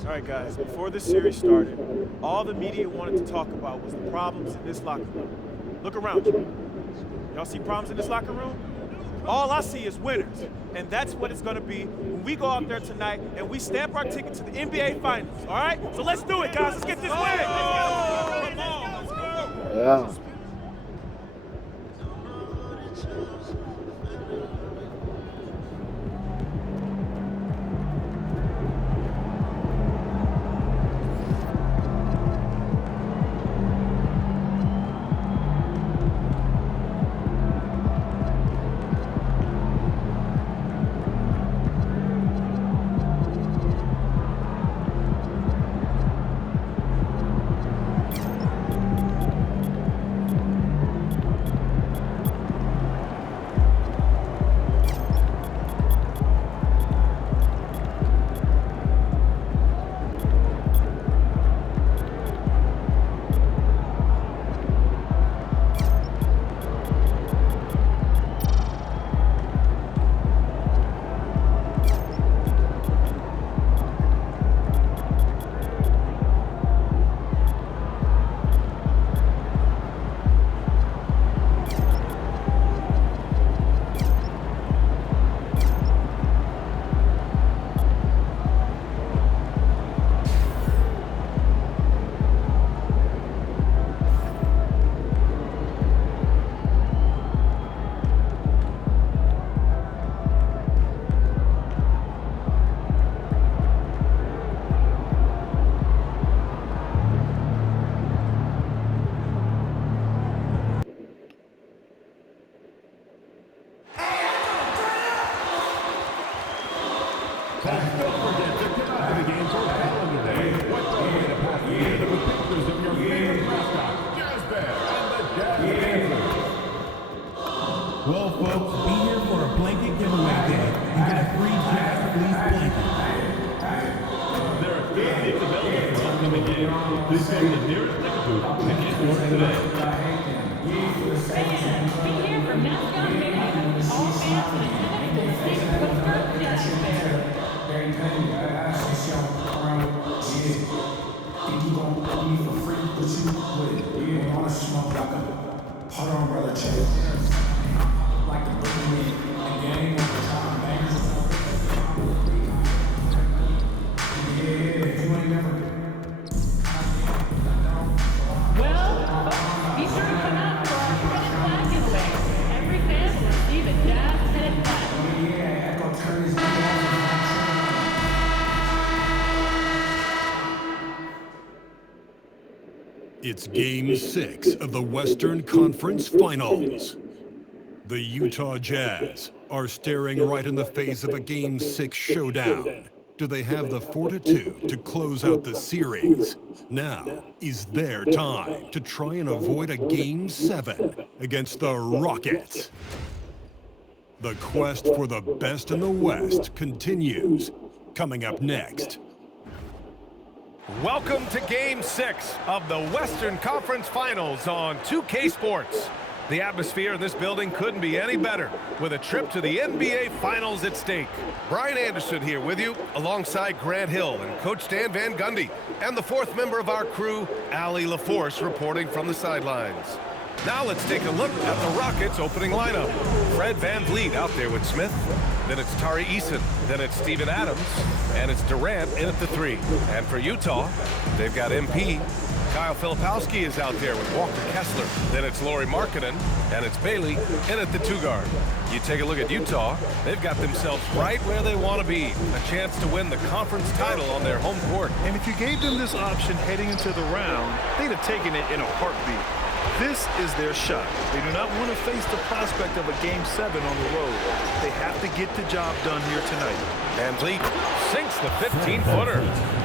All right, guys, before this series started, all the media wanted to talk about was the problems in this locker room. Look around you. Y'all see problems in this locker room? All I see is winners, and that's what it's going to be when we go out there tonight and we stamp our ticket to the NBA Finals, all right? So let's do it, guys. Let's get this win. Come on, let's go. Yeah. Well, folks, be here for a blanket giveaway day and get a free Jazz Fleece blanket. There are 3 seats available for upcoming games. Please go to the nearest ticket booth and get yours today. Fans, be here for mascot mayhem. All fans in attendance will see Pittsburgh Jazz Bears. Think you gon' put me for free, but you with it. You wanna smoke like a hold on, brother, check. Like the boogeyman, a game with the top bangers. Yeah, you ain't never. Well, be sure to come out for our Red Flag giveaway. Every fan will receive a Jazz Red Flag. Yeah, Echo turn his beat off. It's Game 6 of the Western Conference Finals. The Utah Jazz are staring right in the face of a Game 6 showdown. Do they have the fortitude to close out the series? Now is their time to try and avoid a Game 7 against the Rockets. The quest for the best in the West continues. Coming up next. Welcome to Game 6 of the Western Conference Finals on 2K Sports. The atmosphere in this building couldn't be any better, with a trip to the NBA Finals at stake. Brian Anderson here with you, alongside Grant Hill and Coach Dan Van Gundy, and the 4th member of our crew, Allie LaForce, reporting from the sidelines. Now let's take a look at the Rockets' opening lineup. Fred VanVleet out there with Smith. Then it's Tari Eason. Then it's Steven Adams. And it's Durant in at the 3. And for Utah, they've got MP. Kyle Filipowski is out there with Walker Kessler. Then it's Lauri Markkanen. And it's Bailey in at the 2 guard. You take a look at Utah, they've got themselves right where they want to be. A chance to win the conference title on their home court. And if you gave them this option heading into the round, they'd have taken it in a heartbeat. This is their shot. They do not want to face the prospect of a Game 7 on the road. They have to get the job done here tonight. Van Vliet sinks the 15-footer.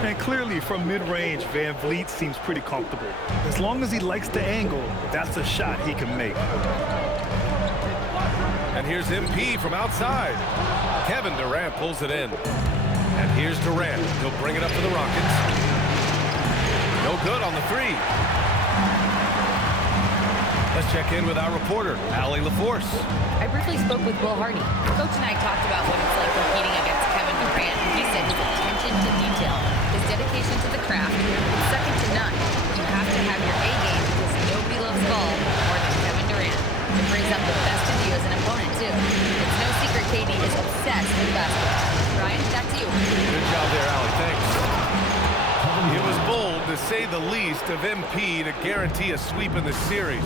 And clearly from mid-range, Van Vliet seems pretty comfortable. As long as he likes the angle, that's a shot he can make. And here's MP from outside. Kevin Durant pulls it in. And here's Durant. He'll bring it up to the Rockets. No good on the three. Let's check in with our reporter, Allie LaForce. I briefly spoke with Will Hardy. Coach and I talked about what it's like competing against Kevin Durant. He said his attention to detail, his dedication to the craft, is second to none. You have to have your A game because nobody loves ball more than Kevin Durant. It brings out the best in you as an opponent, too. It's no secret KD is obsessed with basketball. Ryan, back to you. Good job there, Allie. Thanks. It was bold, to say the least, of MP to guarantee a sweep in the series.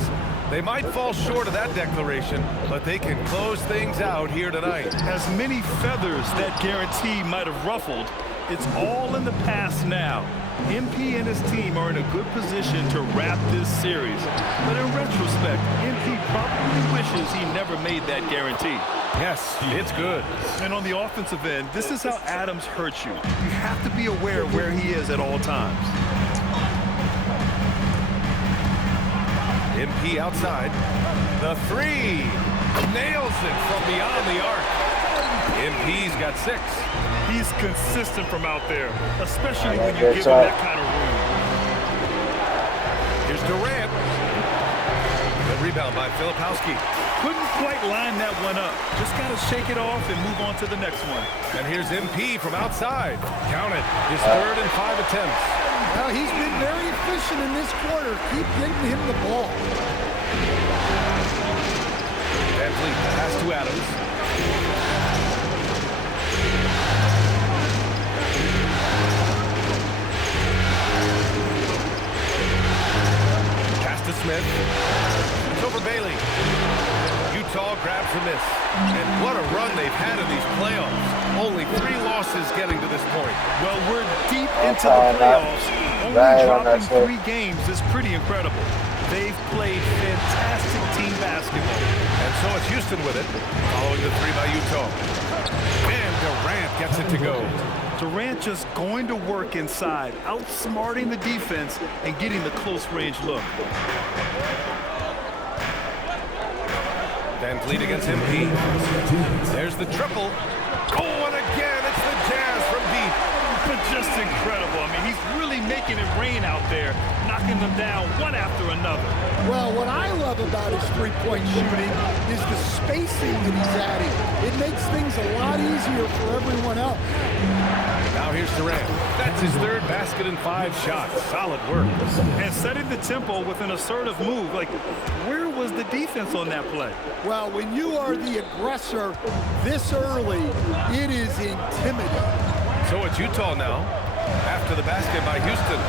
They might fall short of that declaration, but they can close things out here tonight. As many feathers that guarantee might have ruffled, it's all in the past now. MP and his team are in a good position to wrap this series. But in retrospect, MP probably wishes he never made that guarantee. Yes, it's good. And on the offensive end, this is how Adams hurts you. You have to be aware of where he is at all times. MP outside. The three. Nails it from beyond the arc. MP's got 6. He's consistent from out there, especially when you give him that kind of room. Here's Durant. Good rebound by Filipowski. Couldn't quite line that one up. Just got to shake it off and move on to the next one. And here's MP from outside. Count it. His 3rd and 5 attempts. Well, he's been very efficient in this quarter. Keep getting him the ball. Van Vliet pass to Adams. Pass to Smith. It's over Bailey. Utah grabs the miss. And what a run they've had in these playoffs. Only 3 losses getting to this point. Well, we're deep into the playoffs. Only dropping 3 games is pretty incredible. They've played fantastic team basketball. And so it's Houston with it, following the 3 by Utah. And Durant gets it to go. Durant just going to work inside, outsmarting the defense and getting the close-range look. Van Vliet against MP. There's the triple. Oh, and again, it's the Jazz from deep. But just incredible. I mean, he's really making it rain out there, knocking them down one after another. Well, what I love about his three-point shooting is the spacing that he's adding. It makes things a lot easier for everyone else. Now here's Durant. That's his 3rd basket and 5 shots. Solid work. And setting the tempo with an assertive move. Like, where was the defense on that play? Well, when you are the aggressor this early, it is intimidating. So it's Utah now. After the basket by Houston.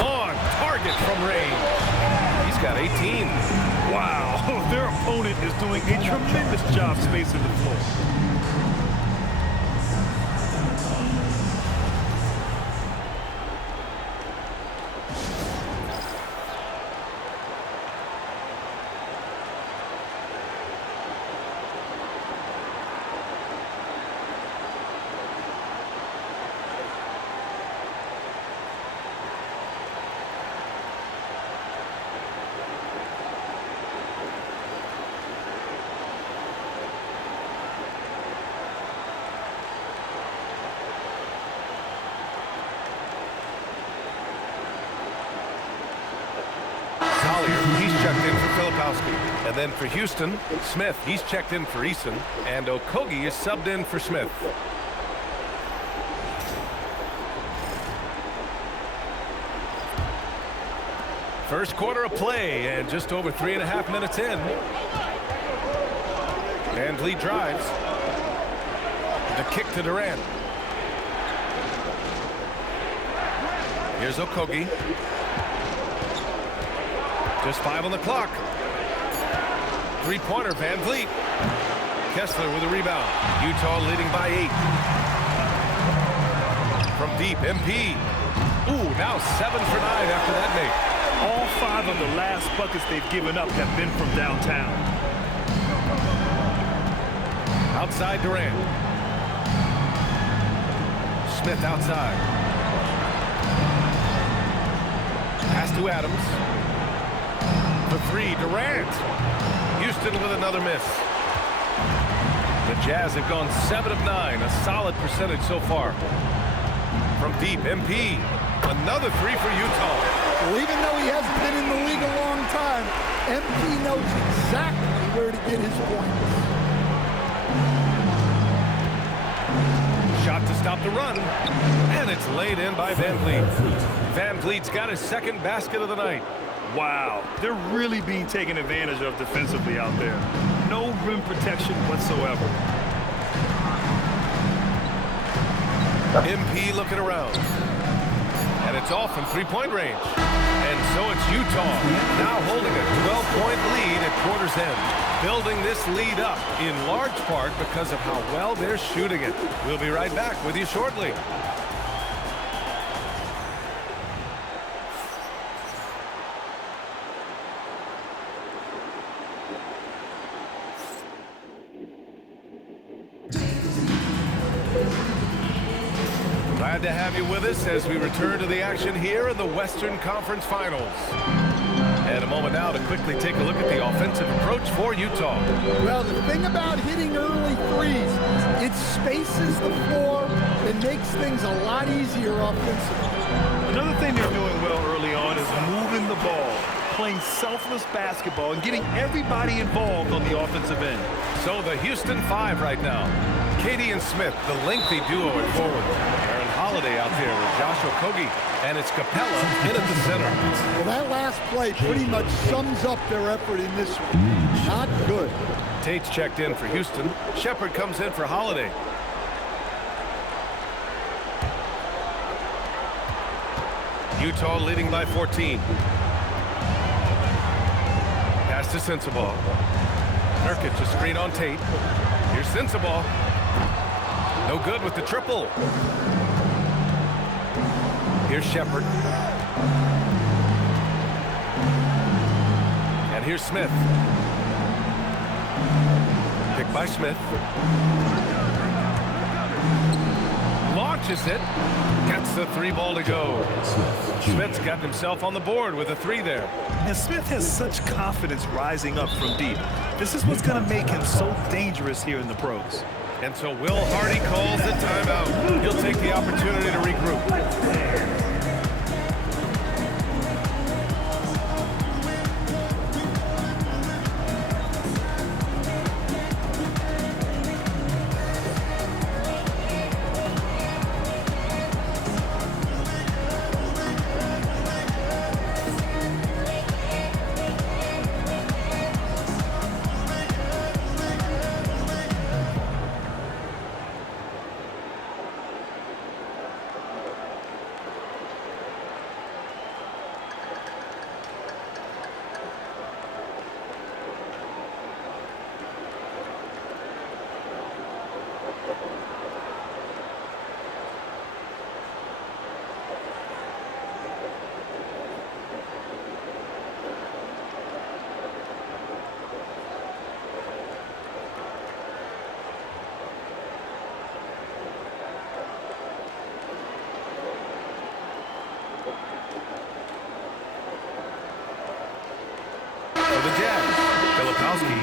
On target from range. He's got 18. Wow, their opponent is doing a tremendous job spacing the floor. He's checked in for Filipowski. And then for Houston, Smith. He's checked in for Eason. And Okogie is subbed in for Smith. First quarter of play, and just over 3.5 minutes in. Van Vliet drives. The kick to Durant. Here's Okogie. Just 5 on the clock. 3-pointer, Van Vliet. Kessler with a rebound. Utah leading by 8. From deep, MP. Ooh, now 7 for 9 after that make. All 5 of the last buckets they've given up have been from downtown. Outside Durant. Smith outside. Pass to Adams. For 3, Durant. Houston with another miss. The Jazz have gone 7 of 9, a solid percentage so far. From deep, MP. Another 3 for Utah. Well, even though he hasn't been in the league a long time, MP knows exactly where to get his points. Shot to stop the run, and it's laid in by Van Vliet. Van Vliet's got his second basket of the night. Wow, they're really being taken advantage of defensively out there. No rim protection whatsoever. MP looking around. And it's off from three-point range. And so it's Utah now holding a 12-point lead at quarter's end. Building this lead up in large part because of how well they're shooting it. We'll be right back with you shortly. Glad to have you with us as we return to the action here in the Western Conference Finals. And a moment now to quickly take a look at the offensive approach for Utah. Well, the thing about hitting early threes, it spaces the floor and makes things a lot easier offensively. Another thing they're doing well early on is moving the ball, playing selfless basketball, and getting everybody involved on the offensive end. So the Houston 5 right now. Katie and Smith, the lengthy duo at forward. Aaron Holiday out there with Josh Okogie. And it's Capella in at the center. Well, that last play pretty much sums up their effort in this one. Not good. Tate's checked in for Houston. Shepherd comes in for Holiday. Utah leading by 14. Pass to Sensabaugh. Nurkic, a screen on Tate. Here's Sensabaugh. No good with the triple. Here's Shepherd. And here's Smith. Picked by Smith. Launches it. Gets the 3 ball to go. Smith's got himself on the board with a 3 there. And Smith has such confidence rising up from deep. This is what's going to make him so dangerous here in the pros. And so Will Hardy calls the timeout. He'll take the opportunity to regroup.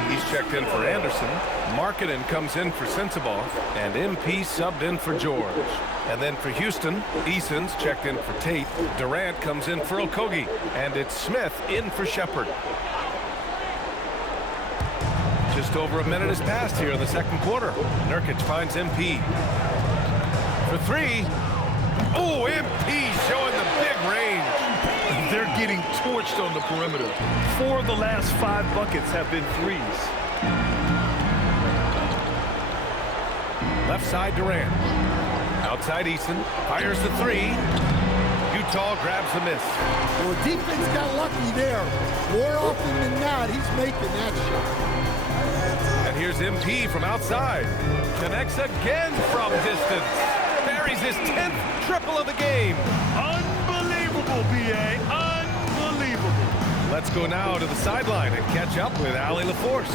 He's checked in for Anderson. Markkanen comes in for Sensabaugh. And MP subbed in for George. And then for Houston, Eason's checked in for Tate. Durant comes in for Okogie. And it's Smith in for Shepherd. Just over a minute has passed here in the second quarter. Nurkic finds MP. For 3. Oh, MP showing the big range. They're getting torched on the perimeter. 4 of the last 5 buckets have been threes. Left side Durant. Outside Eason. Fires the 3. Utah grabs the miss. Well, the defense got lucky there. More often than not, he's making that shot. And here's MP from outside. Connects again from distance. Buries his 10th triple of the game. Unbelievable, B.A. Unbelievable. Let's go now to the sideline and catch up with Allie LaForce.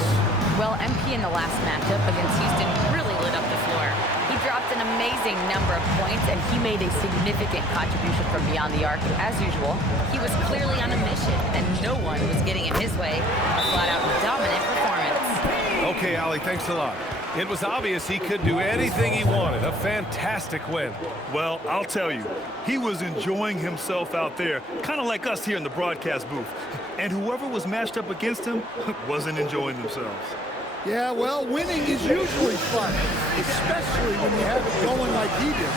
Well, MP in the last matchup against Houston really lit up the floor. He dropped an amazing number of points, and he made a significant contribution from beyond the arc. As usual, he was clearly on a mission, and no one was getting in his way. A flat-out dominant performance. Okay, Allie, thanks a lot. It was obvious he could do anything he wanted. A fantastic win. Well, I'll tell you, he was enjoying himself out there, kind of like us here in the broadcast booth. And whoever was matched up against him wasn't enjoying themselves. Yeah, well, winning is usually fun, especially when you have it going like he did.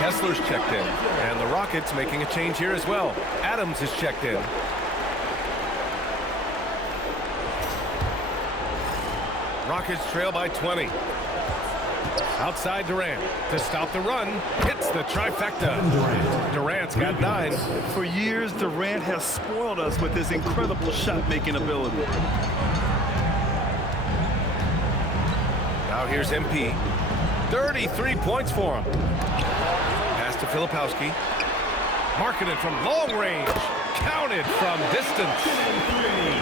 Kessler's checked in, and the Rockets making a change here as well. Adams is checked in. Rockets trail by 20. Outside Durant to stop the run. Hits the trifecta. Durant's got 9. For years, Durant has spoiled us with his incredible shot-making ability. Now here's MP. 33 points for him. Pass to Filipowski. Marketed from long range. Counted from distance.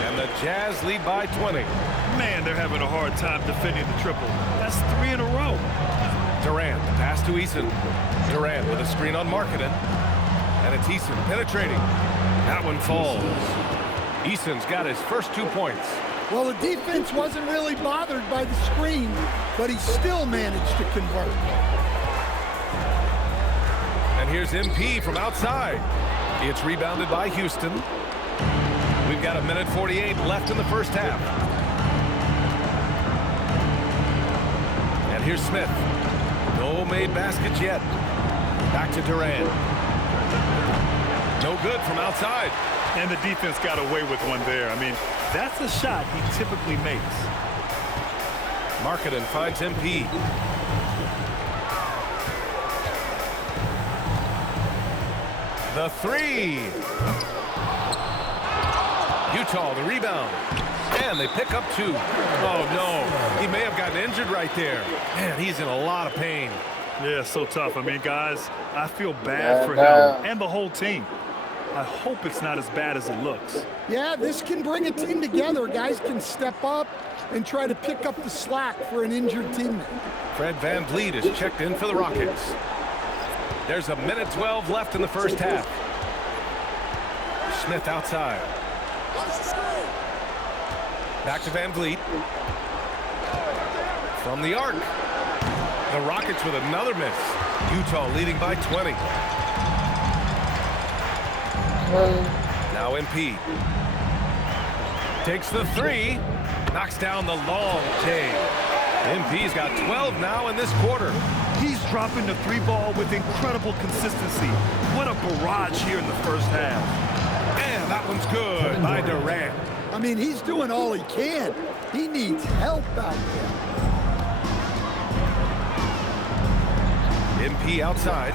And the Jazz lead by 20. Man, they're having a hard time defending the triple. That's 3 in a row. Durant, pass to Eason. Durant with a screen on Marketed. And it's Eason penetrating. That one falls. Eason's got his first 2 points. Well, the defense wasn't really bothered by the screen, but he still managed to convert. And here's MP from outside. It's rebounded by Houston. We've got 1:48 left in the first half. And here's Smith. No made baskets yet. Back to Durant. No good from outside. And the defense got away with one there. I mean, that's a shot he typically makes. Marketed finds MP. The 3. Utah, the rebound. And they pick up 2. Oh, no. He may have gotten injured right there. Man, he's in a lot of pain. Yeah, so tough. I mean, guys, I feel bad for him and the whole team. I hope it's not as bad as it looks. Yeah, this can bring a team together. Guys can step up and try to pick up the slack for an injured teammate. Fred VanVleet is checked in for the Rockets. There's 1:12 left in the first half. Smith outside. Back to VanVleet. From the arc. The Rockets with another miss. Utah leading by 20. Now MP. Takes the 3. Knocks down the long take. MP's got 12 now in this quarter. He's dropping the 3 ball with incredible consistency. What a barrage here in the first half. And that one's good by Durant. I mean, he's doing all he can. He needs help out there. MP outside.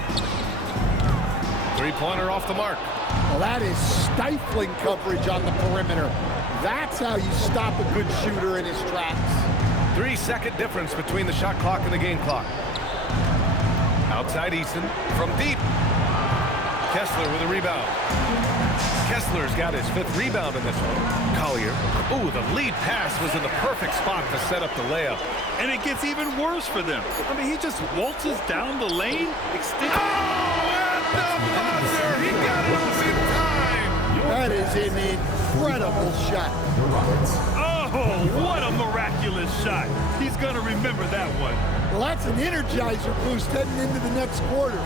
3-pointer off the mark. Well, that is stifling coverage on the perimeter. That's how you stop a good shooter in his tracks. 3-second difference between the shot clock and the game clock. Outside Eason from deep. Kessler with a rebound. Kessler's got his 5th rebound in this one. Collier. Ooh, the lead pass was in the perfect spot to set up the layup. And it gets even worse for them. I mean, he just waltzes down the lane. Oh, at the buzzer! He got it off in time! That is an incredible shot. Oh, what a miraculous shot. He's going to remember that one. Well, that's an energizer boost heading into the next quarter.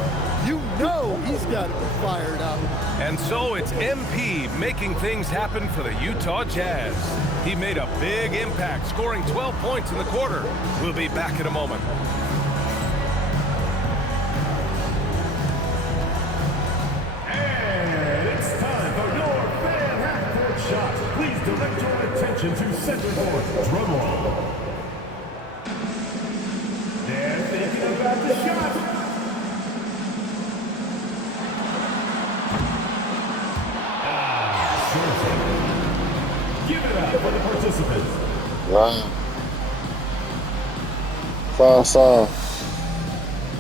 You know he's got to be fired up. And so it's MP making things happen for the Utah Jazz. He made a big impact, scoring 12 points in the quarter. We'll be back in a moment. And it's time for your fan half-court shot. Please direct your attention to center court. Drum roll. They're thinking about the shot. Give it up for the participants. Wow. Far.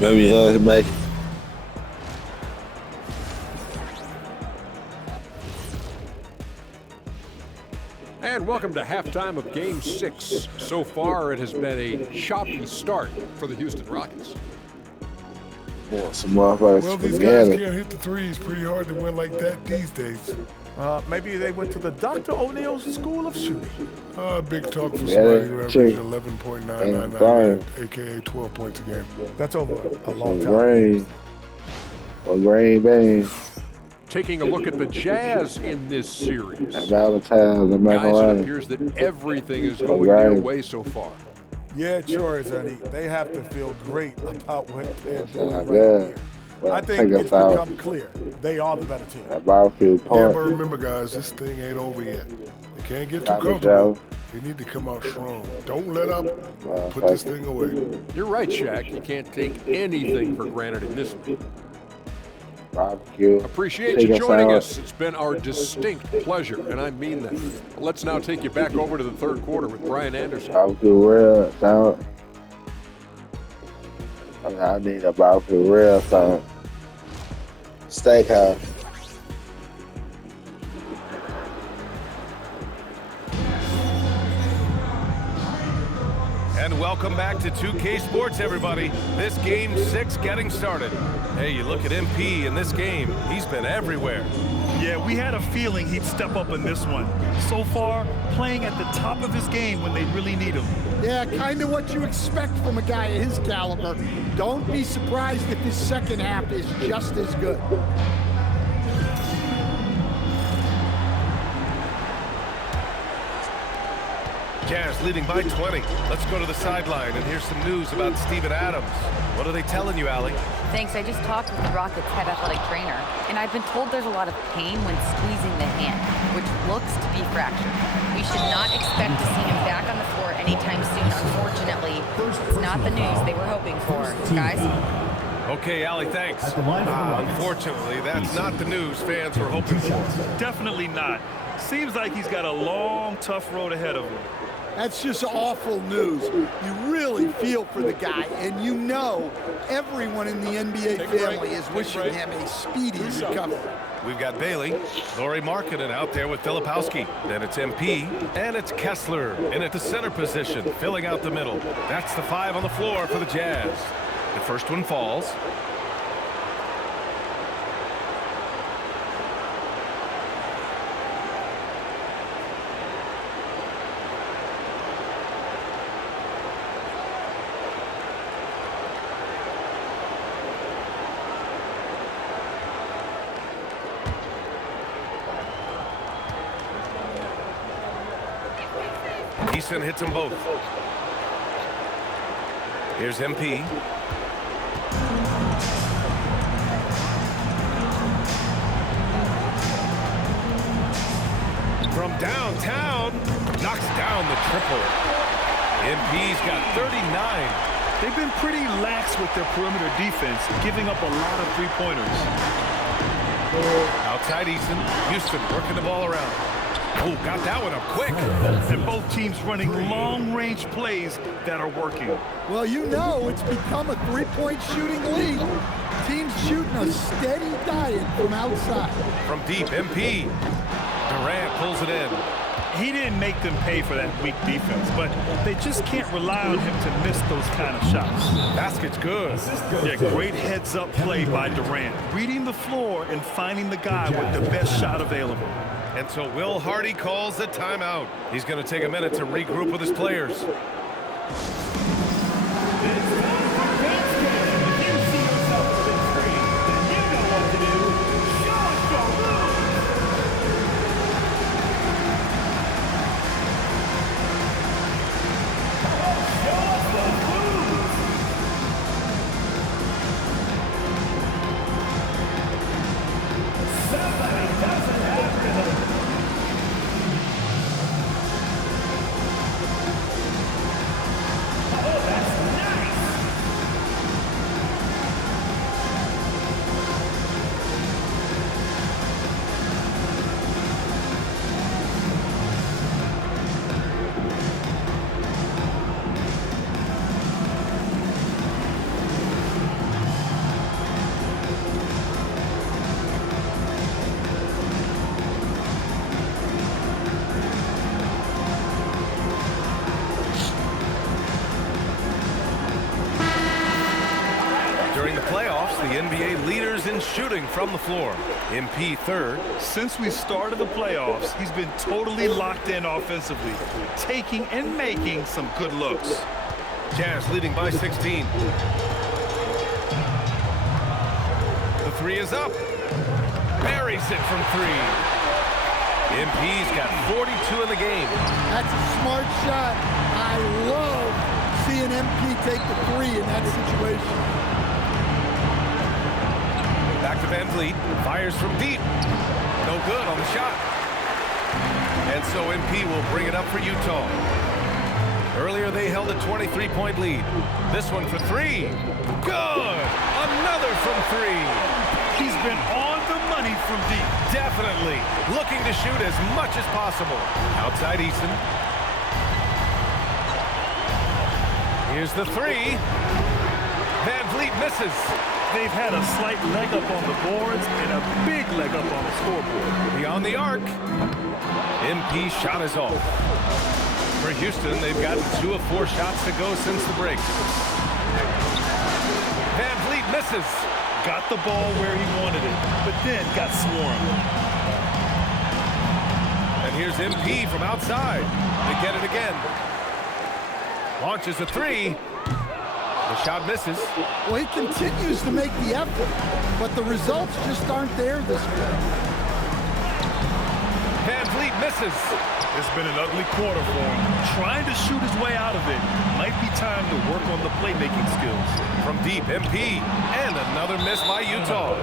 Maybe he can make it. And welcome to halftime of Game 6. So far, it has been a choppy start for the Houston Rockets. Boy, some motherfuckers Well, these forget guys it. can't hit the threes pretty hard to win like that these days. Maybe they went to the Dr. O'Neill's School of Shooting. Big talk for Yeah, somebody who that's averaged true. 11.999, a.k.a. 12 points a game. That's over a long time. Green Bay. Taking a look at the Jazz in this series. Valentine's, the Guys, it macaroni. appears that everything is going Right. their way so far. Yeah, it sure is, Eddie. They have to feel great about what they're doing Not right good. here. Well, I think take it's us out. become clear. They are the better team. That barbecue Yeah, point. but remember, guys, this thing ain't over yet. They can't get too Got me, comfortable. Joe. They need to come out strong. Don't let up. Put fuck this it. thing away. You're right, Shaq. You can't take anything for granted in this one. Barbecue. Appreciate Take you us joining out. us. It's been our distinct pleasure, and I mean that. Let's now take you back over to the third quarter with Brian Anderson. Barbecue real, son. I need a barbecue real, son. Steakhouse. And welcome back to 2K Sports, everybody. This Game 6 getting started. Hey, you look at MP in this game. He's been everywhere. Yeah, we had a feeling he'd step up in this one. So far, playing at the top of his game when they really need him. Yeah, kind of what you expect from a guy of his caliber. Don't be surprised if his second half is just as good. Jazz leading by 20. Let's go to the sideline and hear some news about Steven Adams. What are they telling you, Allie? Thanks. I just talked with the Rockets head athletic trainer, and I've been told there's a lot of pain when squeezing the hand, which looks to be fractured. We should not expect to see him back on the floor anytime soon. Unfortunately, it's not the news they were hoping for. Guys? Okay, Allie, thanks. Unfortunately, that's not the news fans were hoping for. Definitely not. Seems like he's got a long, tough road ahead of him. That's just awful news. You really feel for the guy, and you know everyone in the NBA family is wishing him a speedy recovery. We've got Bailey, Lauri Markkanen out there with Filipowski. Then it's MP, and it's Kessler in at the center position, filling out the middle. That's the 5 on the floor for the Jazz. The first one falls. Eason hits them both. Here's MP. From downtown, knocks down the triple. MP's got 39. They've been pretty lax with their perimeter defense, giving up a lot of three-pointers. Outside Eason, Houston working the ball around. Oh, got that one up quick. And both teams running long-range plays that are working. Well, you know it's become a three-point shooting league. Teams shooting a steady diet from outside. From deep, MP. Durant pulls it in. He didn't make them pay for that weak defense, but they just can't rely on him to miss those kind of shots. Basket's good. Yeah, great heads-up play by Durant, reading the floor and finding the guy with the best shot available. And so Will Hardy calls a timeout. He's going to take a minute to regroup with his players. The NBA leaders in shooting from the floor. MP third. Since we started the playoffs, he's been totally locked in offensively, taking and making some good looks. Jazz leading by 16. The three is up. Buries it from three. MP's got 42 in the game. That's a smart shot. I love seeing MP take the three in that situation. Back to Van Vliet, fires from deep. No good on the shot. And so MP will bring it up for Utah. Earlier they held a 23-point lead. This one for three. Good! Another from three. He's been on the money from deep. Definitely. Looking to shoot as much as possible. Outside Eason. Here's the three. Van Vliet misses. They've had a slight leg up on the boards and a big leg up on the scoreboard. Beyond the arc. MP shot is off. For Houston, they've gotten 2 of 4 shots to go since the break. Van Vliet misses. Got the ball where he wanted it, but then got swarmed. And here's MP from outside. They get it again. Launches a three. The shot misses. Well, he continues to make the effort, but the results just aren't there this week. Van Vliet misses. It's been an ugly quarter for him. Trying to shoot his way out of it. Might be time to work on the playmaking skills. From deep, MP. And another miss by Utah.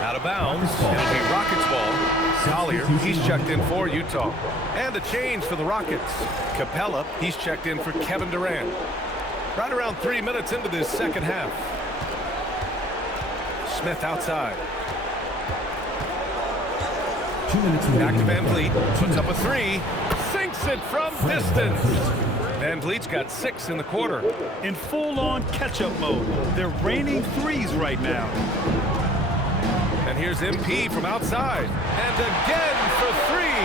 Out of bounds. It'll be Rockets ball. Collier, he's checked in for Utah. And a change for the Rockets. Capella, he's checked in for Kevin Durant. Right around 3 minutes into this second half. Smith outside. 2 minutes. Back to Van Vliet. Puts up a three. Sinks it from distance. Van Vliet's got 6 in the quarter. In full-on catch-up mode. They're raining threes right now. And here's MP from outside. And again for three.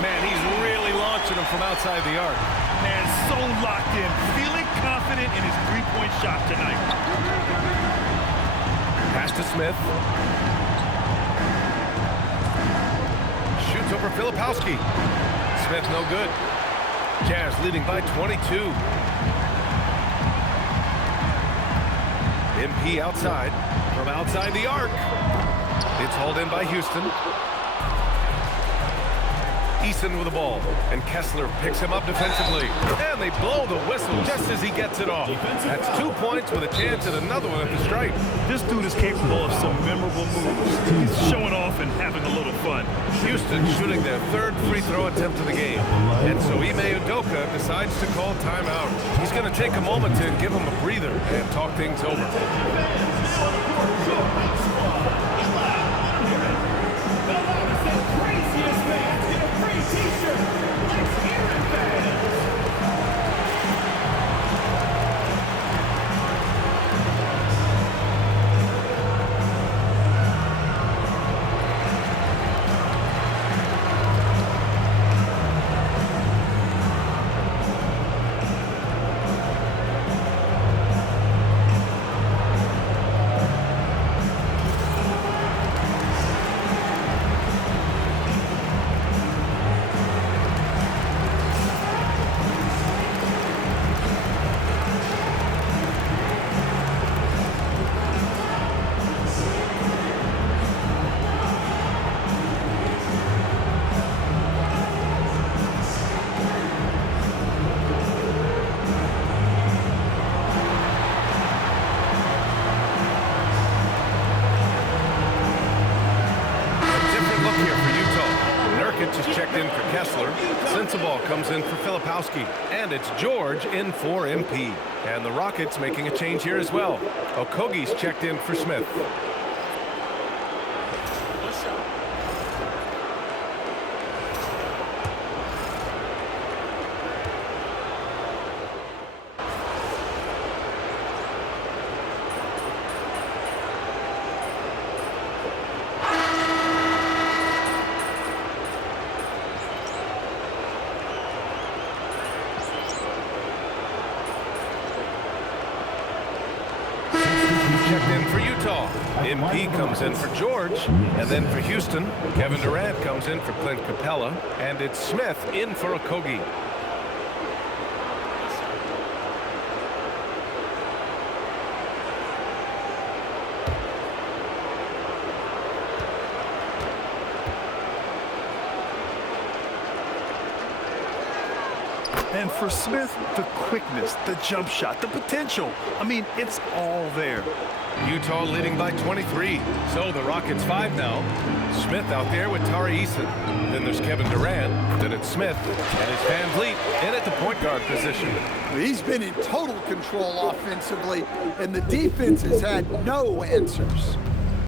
Man, he's really launching them from outside the arc. Man, so locked in. Feeling confident in his three-point shot tonight. Pass to Smith. Shoots over Filipowski. Smith no good. Jazz leading by 22. MP outside. From outside the arc. It's hauled in by Houston. Eason with the ball, and Kessler picks him up defensively. And they blow the whistle just as he gets it off. That's 2 points with a chance at another one at the stripe. This dude is capable of some memorable moves. He's showing off and having a little fun. Houston shooting their 3rd free throw attempt of the game. And so Ime Udoka decides to call timeout. He's going to take a moment to give him a breather and talk things over. Sensabaugh comes in for Filipowski, and it's George in for MP. And the Rockets making a change here as well. Okogie's checked in for Smith. Checked in for Utah. MP comes in for George. And then for Houston, Kevin Durant comes in for Clint Capella. And it's Smith in for Okogie. And for Smith, the quickness, the jump shot, the potential. I mean, it's all there. Utah leading by 23. So the Rockets 5 now. Smith out there with Tari Eason. Then there's Kevin Durant. Then it's Smith. And it's Van Vliet in at the point guard position. He's been in total control offensively, and the defense has had no answers.